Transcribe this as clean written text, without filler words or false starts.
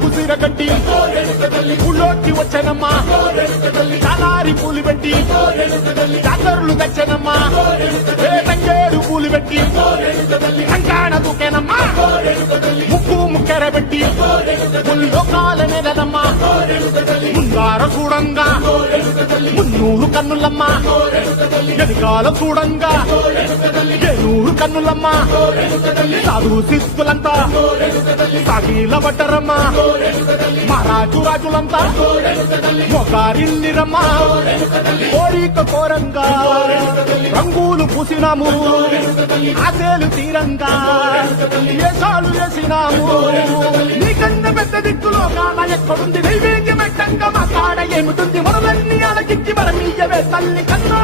కుసిర కట్టి ఊళ్ళోకి వచ్చనమ్మా చాలారి పూలు పెట్టి జాతరలు తెచ్చనమ్మా తంగేరు పూలు పెట్టి కంకాణ దూకేనమ్మా ముక్కు ముక్కెర పెట్టి ముల్లోకాల నెలనమ్మా ముంగార చూడంగా మున్నూరు కన్నులమ్మా ఎనకాల చూడంగా ఏనూరు కన్నులమ్మా సాధు శిస్తులంతా సాగిల పడ్డరమ్మా మహారాజు రాజులంతా మొగారిల్లిరమ్మా కోరిక కోరంగా రంగులు పూసినాము ఆశలు తీరంగా వేషాలు వేసినాము నీకన్నా పెద్ద దిక్కులో కాల ఎక్కడుంది నైవేద్యం ఎట్టంగా మా కాడ ఏమిటుంది మనలన్నీ అలకిచ్చి మరమీయవే తల్లి కన్నా